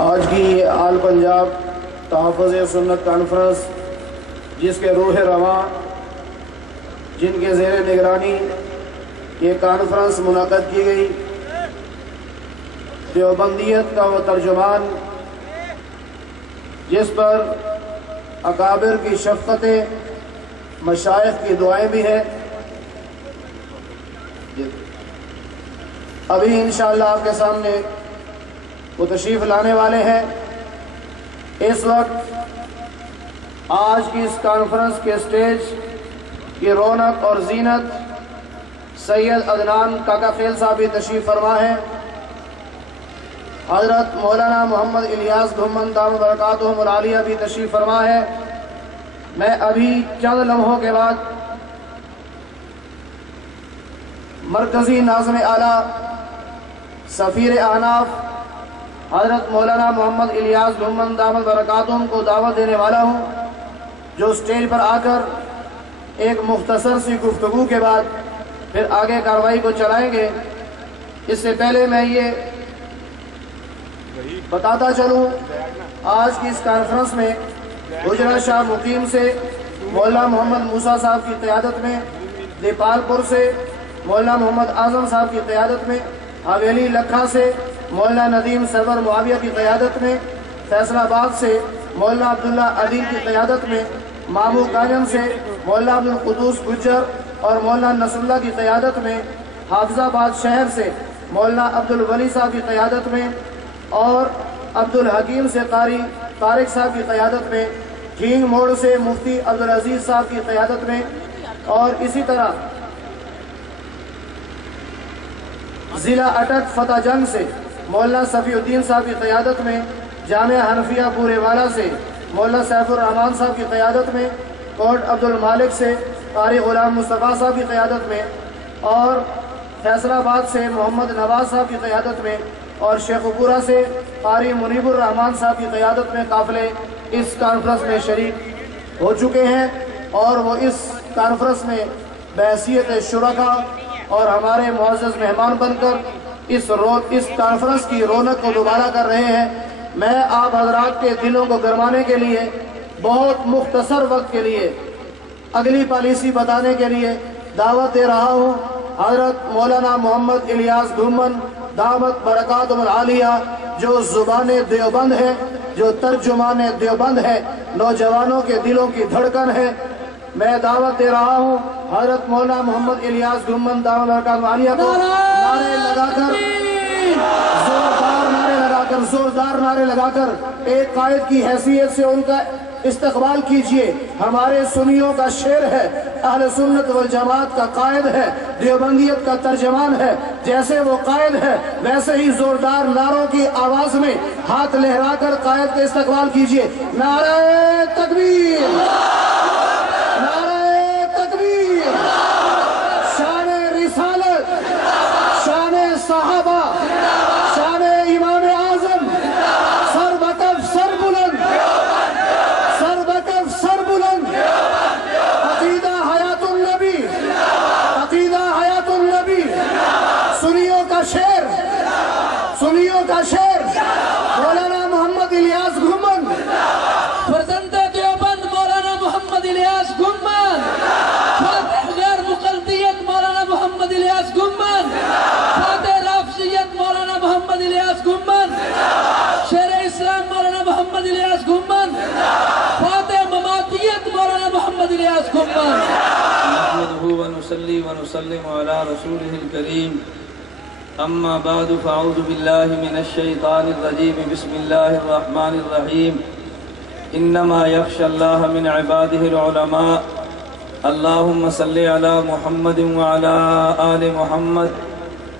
آج کی آل پنجاب تحفظ سنت کانفرنس، جس کے روح رواں جن کے زیر نگرانی یہ کانفرنس منعقد کی گئی، دیوبندیت کا وہ ترجمان جس پر اکابر کی شفقتیں، مشائخ کی دعائیں بھی ہیں، ابھی انشاءاللہ آپ کے سامنے وہ تشریف لانے والے ہیں۔ اس وقت آج کی اس کانفرنس کے سٹیج کی رونق اور زینت سید عدنان کاکا خیل صاحب بھی تشریف فرما ہے، حضرت مولانا محمد الیاس گھمن دامت برکاتہم العالیہ بھی تشریف فرما ہے۔ میں ابھی چند لمحوں کے بعد مرکزی ناظم اعلیٰ سفیر احناف حضرت مولانا محمد الیاس گھمن دامت برکاتہم کو دعوت دینے والا ہوں، جو سٹیج پر آ کر ایک مختصر سی گفتگو کے بعد پھر آگے کارروائی کو چلائیں گے۔ اس سے پہلے میں یہ بتاتا چلوں، آج کی اس کانفرنس میں گجرا شاہ مقیم سے مولانا محمد موسیٰ صاحب کی قیادت میں، دیپال پور سے مولانا محمد اعظم صاحب کی قیادت میں، حویلی لکھا سے مولانا ندیم سرور معاویہ کی قیادت میں، فیصل آباد سے مولانا عبداللہ عدیم کی قیادت میں، مامو کانجن سے مولانا عبدالقدوس گجر اور مولانا نصر اللہ کی قیادت میں، حافظ آباد شہر سے مولانا عبدالولی صاحب کی قیادت میں، اور عبدالحکیم سے قاری طارق صاحب کی قیادت میں، ڈھینگ موڑ سے مفتی عبدالعزیز صاحب کی قیادت میں، اور اسی طرح ضلع اٹک فتح جنگ سے مولانا صفی الدین صاحب کی قیادت میں، جامعہ حنفیہ پورے والا سے مولانا سیف الرحمان صاحب کی قیادت میں، کوٹ عبد المالک سے قاری غلام مصطفیٰ صاحب کی قیادت میں، اور فیصل آباد سے محمد نواز صاحب کی قیادت میں، اور شیخ پورہ سے قاری منیب الرحمان صاحب کی قیادت میں قافلے اس کانفرنس میں شریک ہو چکے ہیں، اور وہ اس کانفرنس میں بحیثیت شرکا اور ہمارے معزز مہمان بن کر اس کانفرنس کی رونق کو دوبارہ کر رہے ہیں۔ میں آپ حضرات کے دلوں کو گرمانے کے لیے بہت مختصر وقت کے لیے اگلی پالیسی بتانے کے لیے دعوت دے رہا ہوں حضرت مولانا محمد الیاس گھمن دامت برکاتہم العالیہ، جو زبان دیوبند ہے، جو ترجمان دیوبند ہے، نوجوانوں کے دلوں کی دھڑکن ہے۔ میں دعوت دے رہا ہوں حضرت مولانا محمد الیاس گھمن دامت برکاتہم العالیہ کو زوردار نعرے لگا کر ایک قائد کی حیثیت سے ان کا استقبال کیجئے۔ ہمارے سنیوں کا شعر ہے، اہل سنت والجماعت کا قائد ہے، دیوبندیت کا ترجمان ہے، جیسے وہ قائد ہے ویسے ہی زوردار نعروں کی آواز میں ہاتھ لہرا کر قائد کا استقبال کیجئے۔ نعرہ تکبیر، نعرہ تکبیر، شان رسالت، شان صحابہ، شان امام اعظم، سر بکف سر بلند، سر بکف سر بلند، عقیدہ حیات النبی، عقیدہ حیات النبی، سنیوں کا شعر، سنیوں کا شعر مولانا محمد الیاس گھمن، فرزند دیوبند مولانا محمد الیاس گھمن، فاتح غیر مقلدیت مولانا محمد الیاس گھمن، فاتح رافضیت مولانا محمد الیاس گھمن، شیر اسلام مولانا محمد الیاس گھمن، فاتح مماتیت مولانا محمد الیاس گھمن۔ نحمده ونصلي ونسلم على رسوله الكريم، اما بعد فاعوذ بالله من الشيطان الرجيم، بسم الله الرحمن الرحيم، انما يخشى الله من عباده العلماء، اللهم صل على محمد وعلى آل محمد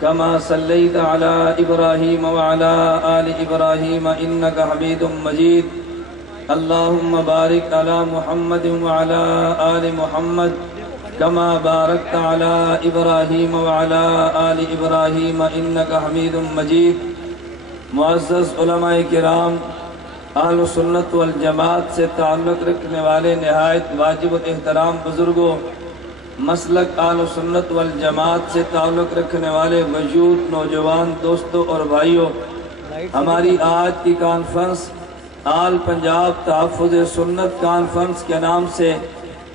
كما صليت على إبراهيم وعلى آل إبراهيم إنك حميد مجيد، اللهم بارك على محمد وعلى آل محمد كما باركت على إبراهيم وعلى آل إبراهيم إنك حميد مجيد۔ معزز علماء کرام، اہل سنت والجماعت سے تعلق رکھنے والے نہایت واجب الاحترام بزرگوں، مسلک اہل سنت والجماعت سے تعلق رکھنے والے وجود نوجوان دوستوں اور بھائیوں، ہماری آج کی کانفرنس آل پنجاب تحفظ سنت کانفرنس کے نام سے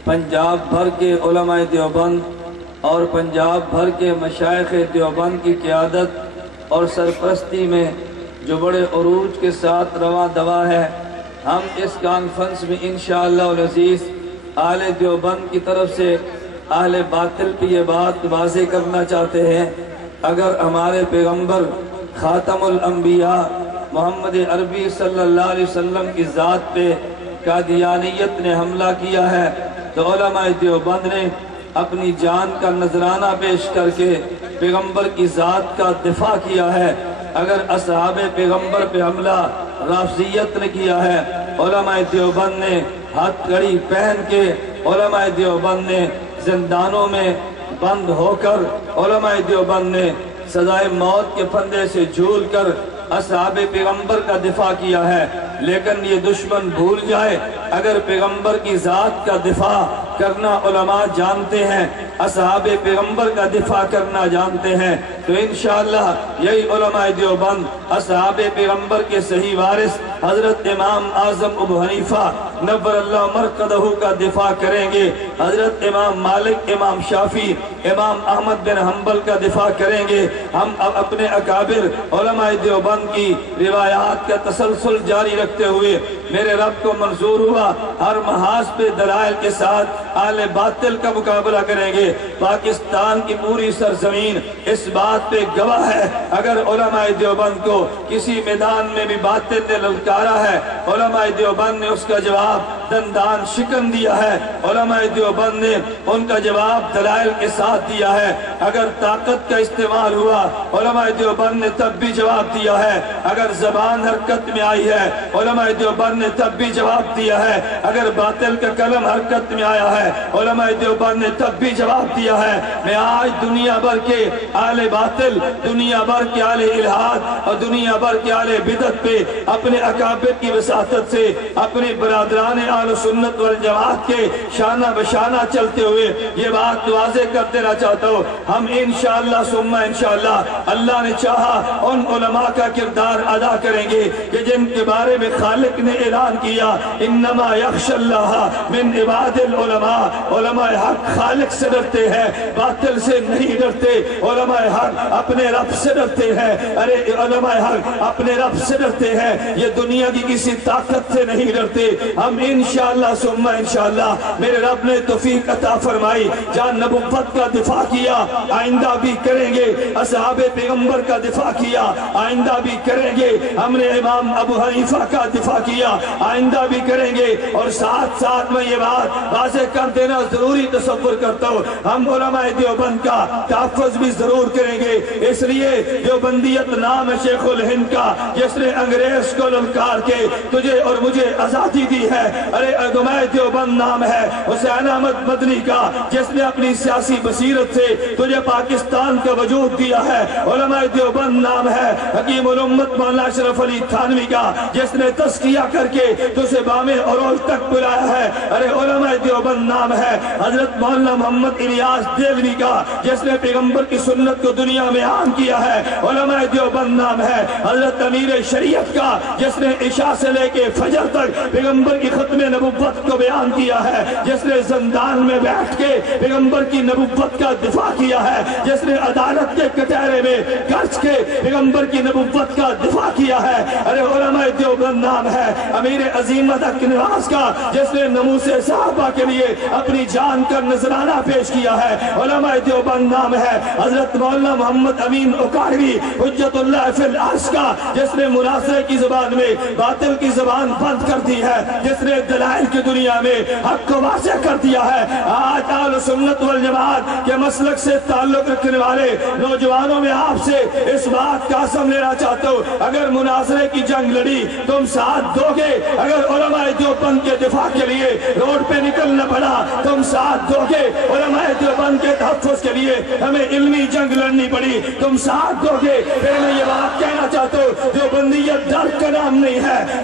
پنجاب بھر کے علماء دیوبند اور پنجاب بھر کے مشائخ دیوبند کی قیادت اور سرپرستی میں جو بڑے عروج کے ساتھ رواں دوا ہے، ہم اس کانفرنس میں انشاءاللہ العزیز اہل دیوبند کی طرف سے اہل باطل پہ یہ بات واضح کرنا چاہتے ہیں، اگر ہمارے پیغمبر خاتم الانبیاء محمد عربی صلی اللہ علیہ وسلم کی ذات پہ قادیانیت نے حملہ کیا ہے تو علماء دیوبند نے اپنی جان کا نذرانہ پیش کر کے پیغمبر کی ذات کا دفاع کیا ہے۔ اگر اصحاب پیغمبر پہ حملہ رافضیت نے کیا ہے، علماء دیوبند نے ہتھ کڑی پہن کے، علماء دیوبند نے زندانوں میں بند ہو کر، علماء دیوبند نے سزائے موت کے پھندے سے جھول کر اصحاب پیغمبر کا دفاع کیا ہے۔ لیکن یہ دشمن بھول جائے، اگر پیغمبر کی ذات کا دفاع کرنا علماء جانتے ہیں، اصحاب پیغمبر کا دفاع کرنا جانتے ہیں، تو انشاءاللہ یہی علماء دیوبند اصحاب پیغمبر کے صحیح وارث حضرت امام اعظم ابو حنیفہ نور اللہ مرقدہ کا دفاع کریں گے، حضرت امام مالک، امام شافعی، امام احمد بن حنبل کا دفاع کریں گے۔ ہم اپنے اکابر علماء دیوبند کی روایات کا تسلسل جاری رکھتے ہوئے میرے رب کو منظور ہوا ہر محاذ پہ دلائل کے ساتھ اہل باطل کا مقابلہ کریں گے۔ پاکستان کی پوری سرزمین اس بات پہ گواہ ہے، اگر علماء دیوبند کو کسی میدان میں بھی باطل نے للکارا ہے، علماء دیوبند نے اس کا جواب دندان شکن دیا ہے، علماء دیوبند نے ان کا جواب دلائل کے ساتھ دیا ہے۔ اگر طاقت کا استعمال ہوا، علماء دیوبند نے تب بھی جواب دیا ہے۔ اگر زبان حرکت میں آئی ہے، علماء دیوبند نے تب بھی جواب دیا ہے۔ اگر باطل کا قلم حرکت میں آیا ہے، علماء دیوبند نے تب بھی جواب دیا ہے۔ میں آج دنیا بھر کے اہل باطل، دنیا بھر کے اہل الہاد اور دنیا بھر کے اہل بدعت پہ اپنے اکابر کی وساطت سے اپنے برادران اہل سنت والجماعت کے شانہ بشانہ چلتے ہوئے یہ بات واضح کر دینا چاہتا ہوں، ہم انشاءاللہ ثم انشاءاللہ اللہ نے چاہا ان علماء کا کردار ادا کریں گے کہ جن کے بارے میں خالق نے اعلان کیا انما یخشی اللہ من عباد العلماء، علماء حق خالق سے ڈرتے ہیں، باطل سے نہیں ڈرتے، علماء حق اپنے رب سے ڈرتے ہیں، ارے علماء حق اپنے رب سے ڈرتے ہیں، یہ دنیا کی کسی طاقت سے نہیں ڈرتے۔ ہم انشاءاللہ ثم انشاءاللہ میرے رب نے توفیق عطا فرمائی، جہاں نبوت کا دفاع کیا آئندہ بھی کریں گے، اصحاب پیغمبر کا دفاع کیا آئندہ بھی کریں گے، ہم نے امام ابو حنیفہ کا دفاع کیا آئندہ بھی کریں گے، اور ساتھ ساتھ میں یہ بات واضح کر دینا ضروری تصور کرتا ہوں، ہم علماء دیوبند کا تحفظ بھی ضرور کریں گے۔ اس لیے دیوبندیت نام ہے شیخ الہند کا، جس نے انگریز کو للکار کے تجھے اور مجھے آزادی دی ہے۔ ارے علماء دیوبند نام ہے حسین احمد مدنی کا، جس نے اپنی سیاسی بصیرت سے تجھے پاکستان کا وجود دیا ہے۔ علماء دیوبند نام ہے حکیم الامت مولانا اشرف علی تھانوی کا، جس نے تزکیہ کر کے تجھے بام عروج تک بلایا ہے۔ ارے علماء دیوبند نام ہے حضرت مولانا محمد الیاس دیلوی کا، جس نے پیغمبر کی سنت کو دنیا میں عام کیا ہے۔ علماء دیوبند نام ہے حضرت امیر شریعت کا، جس نے عشاء سے لے کے فجر تک پیغمبر کی ختم نبوت کو بیان کیا ہے، جس نے زندان میں بیٹھ کے پیغمبر کی نبوت کا دفاع کیا ہے، جس نے عدالت کے کٹہرے میں گرج کے پیغمبر کی نبوت کا دفاع کیا ہے۔ ارے علماء دیوبند نام ہے امیر عظیمت اکنواس کا، جس نے نموس صحابہ کے لیے اپنی جان کا نذرانہ پیش کیا ہے۔ علماء دیوبند نام ہے حضرت مولانا محمد امین اکاڑوی حجت اللہ فی العرش کا، جس نے مناظرے کی زبان میں باطل کی زبان بند کر دی ہے، جس نے دلائل کی دنیا میں حق کو واضح کر دیا ہے۔ آج اہل سنت والجماعت کے مسلک سے تعلق رکھنے والے نوجوانوں میں آپ سے اس بات کا قسم لینا چاہتا ہوں، اگر مناظرے کی جنگ لڑی تم ساتھ دو گے، اگر علماء دیوبند کے دفاع کے لیے روڈ پہ نکلنا پڑا تم ساتھ دو گے، علماء دیوبند کے تحفظ کے لیے ہمیں علمی جنگ لڑنی پڑی تم ساتھ دو گے۔ پھر میں یہ بات کہنا چاہتا ہوں، دیوبندیت ڈر کا نام نہیں ہے،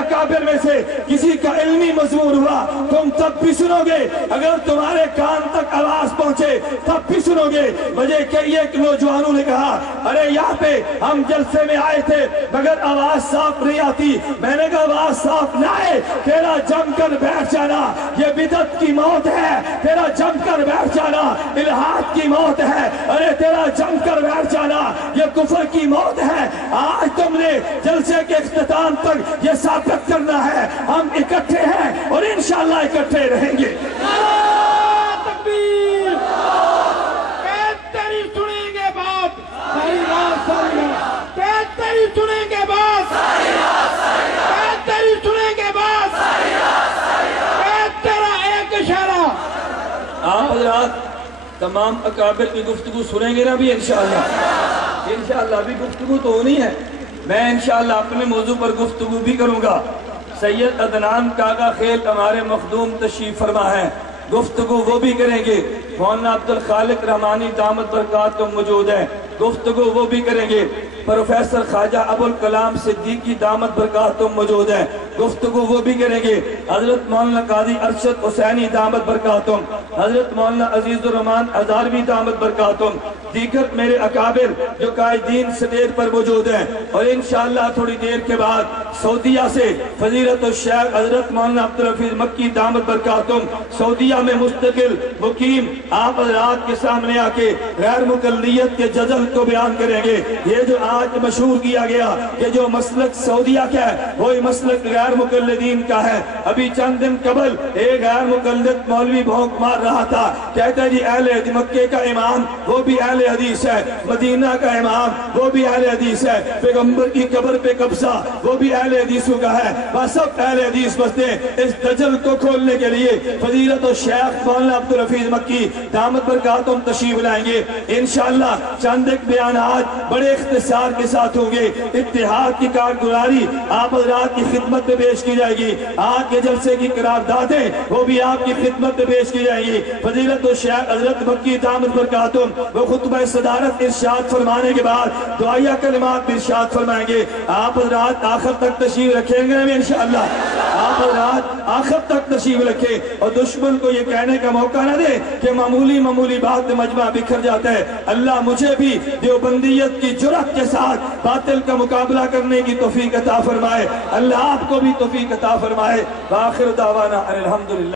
اکابر میں سے کسی کا علمی مضمون ہوا تم تب بھی سنو گے، اگر تمہارے کان تک آواز پہنچے تب بھی سنو گے۔ مجھے کئی ایک نوجوانوں نے کہا ارے یہاں پہ ہم جلسے میں آئے تھے مگر آواز صاف نہیں آتی، میں نے کہا آواز صاف نہ آئے تیرا جم کر بیٹھ جانا یہ بدعت کی موت ہے، تیرا جم کر بیٹھ جانا الہاد کی موت ہے، ارے تیرا جم کر بیٹھ جانا یہ کفر کی موت ہے۔ آج تم نے جلسے کے اختتام تک یہ ثابت کرنا ہے ہم اکٹھے ہیں اور انشاءاللہ اکٹھے رہیں گے۔ تکبیر، تیری سنیں گے بات، صحیح بات، صحیح بات، تیری سنیں گے بات، تیری سنیں گے بات، تیرا ایک اشارہ۔ آپ حضرات تمام اکابر کی گفتگو سنیں گے نا بھی انشاءاللہ؟ انشاءاللہ بھی گفتگو تو ہونی ہے، میں انشاءاللہ اپنے موضوع پر گفتگو بھی کروں گا۔ سید عدنان کاغا خیل ہمارے مخدوم تشریف فرما ہے، گفتگو وہ بھی کریں گے۔ مولانا عبدالخالق رحمانی دامت برکاتہم موجود ہیں، گفتگو وہ بھی کریں گے۔ پروفیسر خواجہ ابوالکلام صدیقی دامت برکاتہم موجود ہیں، گفتگو وہ بھی کریں گے۔ حضرت مولانا قاضی ارشد حسینی دامت برکاتہم، حضرت مولانا عزیز الرحمان ہزاروی دامت برکاتہم، دیگر میرے اکابر جو قائدین سٹیج پر موجود ہیں، اور انشاءاللہ تھوڑی دیر کے بعد سعودیہ سے فضیلت الشیخ حضرت مولانا عبدالحفیظ مکی دامت برکاتہم سعودیہ میں مستقل مقیم آپ حضرات کے سامنے آ کے غیر مقلدیت کے جدل کو بیان کریں گے۔ یہ جو آج مشہور کیا گیا کہ جو مسلک سعودیہ کا ہے وہی مسلک غیر مقلدین کا ہے۔ ابھی چند دن قبل ایک غیر مقلد مولوی بھونک مار رہا تھا، کہتا ہے جی اہل مکے کا امام وہ بھی اہل حدیث ہے، مدینہ کا امام وہ بھی اہل حدیث ہے، پیغمبر کی قبر پہ قبضہ وہ بھی اہل حدیثوں کا ہے، بس سب اہل حدیث بستے ہیں۔ اس دجل کو کھولنے کے لیے فضیلت الشیخ مولانا عبدالحفیظ مکی دامت برکاتہم تشریف لائیں گے انشاءاللہ۔ چند ایک بیانات بڑے اختصار کے ساتھ ہوں گے، اتحاد کی کارگزاری آپ حضرات کی خدمت میں پیش کی جائے گی، آج کے جلسے کی قراردادیں وہ بھی آپ کی خدمت میں پیش کی جائیں گی۔ فضیلت الشیخ حضرت مکی دامت برکاتہم وہ خطبہ صدارت ارشاد فرمانے کے بعد دعائیہ کلمات ارشاد فرمائیں گے۔ آپ حضرات آخر تک تشریف رکھیں گے انشاءاللہ، آپ حضرات آخر تک تشریف رکھیں اور دشمن کو یہ کہنے کا موقع نہ دے کہ معمولی بات مجمع بکھر جاتا ہے۔ اللہ مجھے بھی دیوبندیت کی جرأت کے ساتھ باطل کا مقابلہ کرنے کی توفیق عطا فرمائے، اللہ آپ کو بھی توفیق عطا فرمائے۔ وآخر دعوانا الحمدللہ۔